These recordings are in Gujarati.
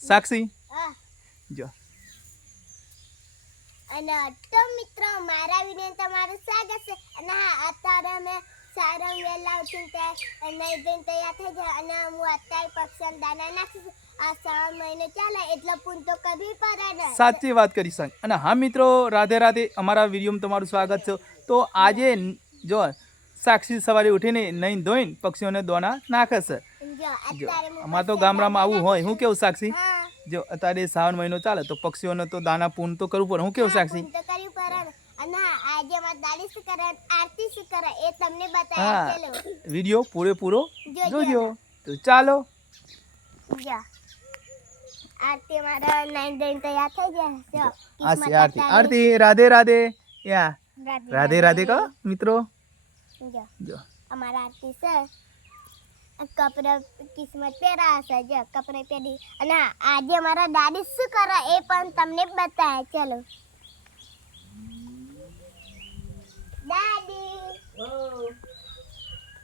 સાક્ષી જો અને તો મિત્રો મારા વિડીયો તમારું સ્વાગત છે અને હા અત્યારે અમે સારા વેલા ઉઠીને નહીં જઈને તૈયાર થઈ જાય અને હું અત્યારે પક્ષીને દાના નાખું છું આ 3 મહિને ચાલે એટલે પૂન તો કરવી પડે ને સાચી વાત કરી સંગ અને હા મિત્રો રાધે રાધે અમારા વિડીયોમાં તમારું સ્વાગત છે તો આજે જો સાક્ષી સવારે ઉઠીને નહીં ધોઈને પક્ષીઓને દોના નાખે છે જો જો અત્યારે હું અમારે તો ગામડામાં આવું હોય હું કેવું સાક્ષી હા જો અત્યારે 3 મહિનો ચાલે તો પક્ષીઓને તો દાના પૂન તો કરવું પડે હું કેવું સાક્ષી પૂન તો કરવી પડે ને અને હા આજે મારી દાદી શું કરે આરતી શું કરે એ તમને હા બતાવ્યા ચલો વિડીયો પૂરેપૂરો જોજો. જોજો તો ચાલો જો આરતી મારા નહીં જઈને તૈયાર થઈ જાય જો આરતી આરતી આરતી રાધે રાધે યા રાધે રાધે કહો મિત્રો જો જો અમારા આરતી છે કપડા કિસ્મત પહેરા છે જો કપડા પહેરી અને હા, આજે મારા દાદી શું કરે એ પણ તમને બતાવે ચલો દાદી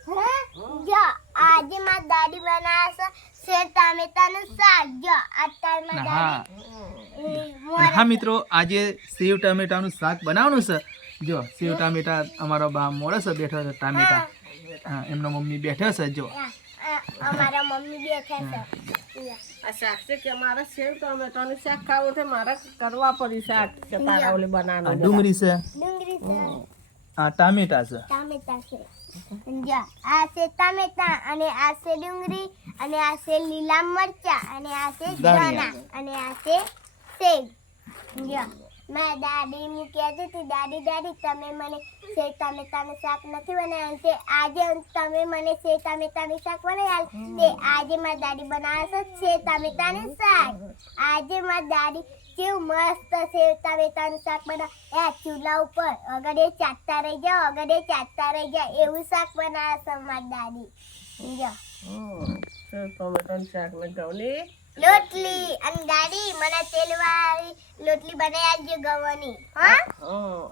હા જો આજે મારી દાદી બનાવે છે સેવ ટામેટાનું શાક જો અત્યારે મારી હા દાદી હા મિત્રો આજે સેવ ટામેટાનું શાક બનાવવાનું છે જો સેવ ટામેટા અમારો બા મોડે છે બેઠો છે ટામેટા હા એમનો મમ્મી બેઠો છે જો અમારા મમ્મી બેઠા છે આ શાક છે કે મારે સેવ ટમેટાનું શાક ખાવું છે મારે કરવા પડી શાક છે તારા ઓલી આ બનાવવાનું ડુંગળી છે ડુંગળી છે આ ટામેટા છે ટામેટા છે જો આ છે ટામેટા અને આ છે ડુંગળી અને આ છે લીલા મરચા અને આ છે ધાણા. ધાણા અને આ છે સેવ જો મારા દાદી હું કહેતી હતી દાદી દાદી તમે મને સેવ ટામેટાનું શાક નથી બનાવ્યું તે આજે તમે મને સેવ ટામેટાનું શાક બનાવ્યું તે આજે મારી દાદી બનાવે છે સેવ ટામેટાનું શાક આજે મારી દાદી કેવું મસ્ત સેવ ટામેટાનું શાક બનાવે એ ચૂલા ઉપર અગર એ ચાટતા રહી જાઓ અગર એ ચાટતા રહી જાય એવું શાક બનાવે છે મારી દાદી જો સેવ ટમેટાનું શાક ને ગવલી લોટલી અને દાદી મને તેલવાળી લોટલી બનાવી આપજો ગવાની હા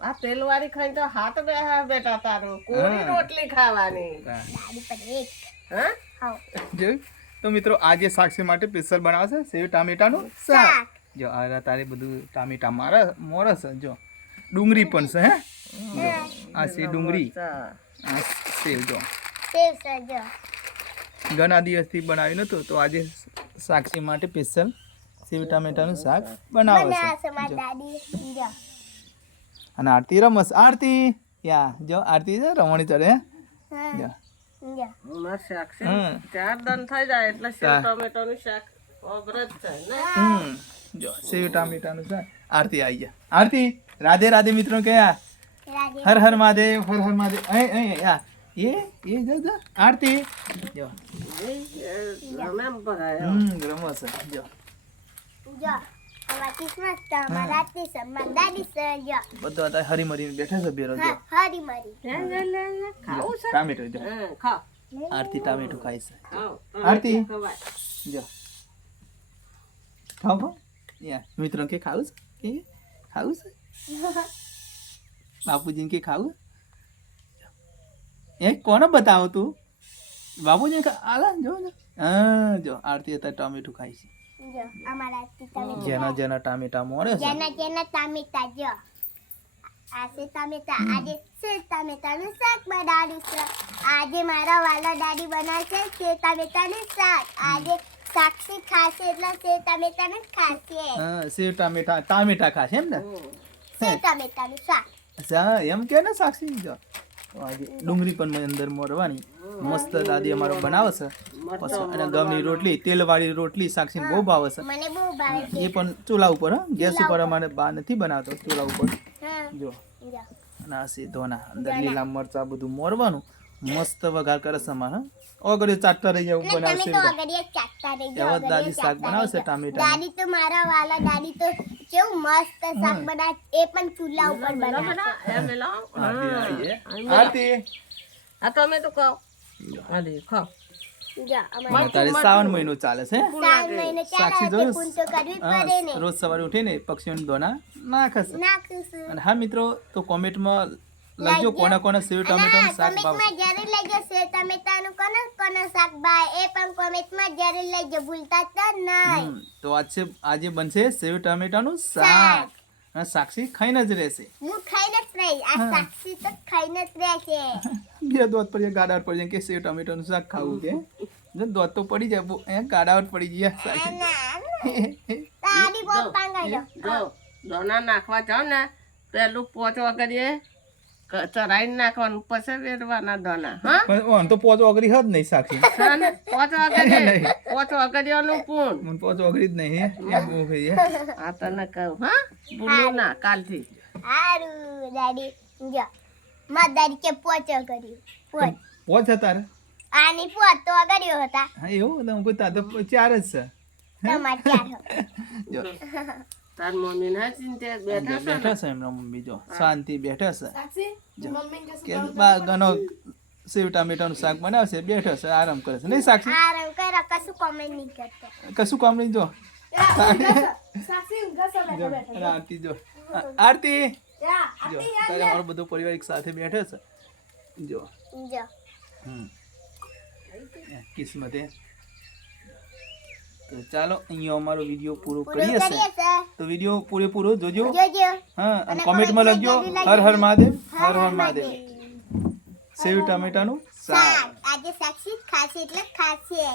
આ તેલવાળી ખાઈને તો હાથ બેટા તારો કોરી રોટલી ખાવાની દાદી પણ એક હા ખાઓ જોયું તો મિત્રો આજે સાક્ષી માટે સ્પેશિયલ બનાવશે સેવ ટામેટાનું શાક શાક જો આ તારે બધું ટામેટા મારે મોરે છે જો ડુંગળી પણ છે હે જો આ છે ડુંગળી આ સેવ જો સેવ સજો ઘણા દિવસથી બનાવ્યું નહોતું તો આજે સાક્ષી માટે સ્પેશિયલ સેવ ટામેટાનું શાક બનાવે બનાવે છે છે મારી જો. દાદી જો અને આરતી રમસ આરતી યા જો આરતી છે રમણી ચડે હે હા જો જો માર શાક છે હમ. 4 દન થઈ જાય એટલે સેવ હા. ટમેટાનું શાક અગ્રજ થાય ને જો સેવ ટામેટાનું શાક આરતી આવી ગયા આરતી રાધે રાધે મિત્રો કયા રાધે હર હર મહાદેવ હર હર મહાદેવ યા એ જો જો આરતી જો રમેમ ભરાય રમસ જો જો અમારી કિસ્મત તો અમારી રાતી છે મારી દાદી છે જો બધો અત્યારે હરી મરીને બેઠા છે બેરો જો હા હરી મરી ખાવું છે ટામેટો જો હા ખાઓ આરતી ટામેટો ખાય છે ખાઓ આરતી. ખવાય જો ખાવ ખાવ યા મિત્રો કે ખાવું છે કે ખાવું છે બાપુજીને કે ખાવું એ કોને બતાવો તું બાપુજી આલા જો જો હા જો આરતી અત્યારે ટામેટું ખાય છે જો અમારા રાતી તમે જેના જેના ટામેટા મોરે છે જેના જેના ટામેટા જો આ છે ટામેટા આજે છે ટામેટાનું શાક બનાવ્યું છે આજે મારા વાલા દાદી બનાવશે છે ટામેટાનું શાક આજે સાક્ષી ખાશે એટલે છે ટામેટાનું ખાશે હા સેવ ટામેટા ખાશે એમ ને છે ટામેટાનું શાક અચ્છા એમ કે ને સાક્ષી જો તો આજે ડુંગળી પણ મને અંદર મોરવાની મસ્ત દાદી અમારો બનાવે છે પછી અને ઘઉંની રોટલી તેલવાળી રોટલી સાક્ષી બહુ ભાવે છે મને બહુ ભાવે છે એ પણ ચૂલા ઉપર હા ગેસ ઉપર અમારે બા નથી બનાવતો ચૂલા ઉપર હા જો જો અને આ સીધોના અંદર લીલા મરચા બધું મોરવાનું મસ્ત વઘાર કરે છે અમારે ઓગળી ચાટતા રહી જાય તમે બનાવશે તો અગડિયા ચાટતા રહી જાઓ એવા દાદી શાક બનાવશે ટામેટા દાદી તો મારા વાલા દાદી તો કેવું મસ્ત શાક બનાવે એ પણ ચૂલા ઉપર બનાવે એમ લાવ આરતી આ તમે તો ખાઓ આદી ખાઓ જો અમારે તારે 3 મહિનો ચાલે છે 3 મહિને સાક્ષી ચાલે જોયું? પૂન તો કરવી હા, પડે ને રોજ સવારે ઉઠીને પક્ષીઓને દોના નાખે છે નાખશું અને હા મિત્રો તો કોમેન્ટમાં લખજો કોને કોને સેવ ટમેટાનું શાક ભાવે કોમેન્ટમાં જરૂર લખજો સેવ ટમેટાનું કોને શાક ભાવે એ પણ કોમેન્ટમાં જરૂર લખજો ભૂલતા તો નહીં. તો આજે બનશે સેવ ટમેટાનું શાક અને સાક્ષી ખાઈને જ રહેશે. હું ખાઈને જ રહીશ. આ સાક્ષી તો ખાઈને જ રહેશે. બે દોત પડી જાય ગાડાવટ પડી જાય કે સેવ ટમેટાનું શાક ખાવું કે જો દોત તો પડી જાય ગાડાવટ પડી ગયા સાક્ષી. તારી બહુ પાંગાઈ દો. જો દોના નાખવા જાવ ને પેલું પોચવા કરીએ ચરાઈને નાખવાનું પછી વેરવાના દોના હા પણ તો પોચો અગરી હદ નહીં સાક્ષી પોચવા કરીઓનું પૂન મને પોચો અગરી જ નહીં એમ બહુ ખાઈએ આ તને કહું હા ભૂલું ના કાલથી હારું દાદી જો મારા દાદી કે પોચો કર્યું પોચ પોચ હતા રે આની પોચ તો કર્યો હતા હા એવું તો કોઈ તા તો ચાર જ છે તમારે ચાર જો તાર મમ્મી ના ચિંતા બેઠા છે બેઠા છે એમના મમ્મી જો શાંતિ બેઠા છે કે બા ગનો સેવ ટામેટાનું શાક બનાવશે બેઠો છે આરામ કરે છે નહીં સાક્ષી આરામ કર્યા કશું કોમેન્ટ નહીં કરતો કશું કામ નહીં જો અને આરતી જો આરતી જો તારે અમારો બધો પરિવાર એક સાથે બેઠો છે જો જો કિસ્મતે તો ચાલો અહીંયા અમારો વિડીયો પૂરો કરીએ કરીએ છીએ છે તો વિડીયો પૂરેપૂરો જોજો જોજો હા અને અને કોમેન્ટમાં comment લખજો જરૂર હર હર મહાદેવ હર હર હર મહાદેવ સેવ ટામેટાનું શાક શાક આજે સાક્ષી ખાશે એટલે ખાશે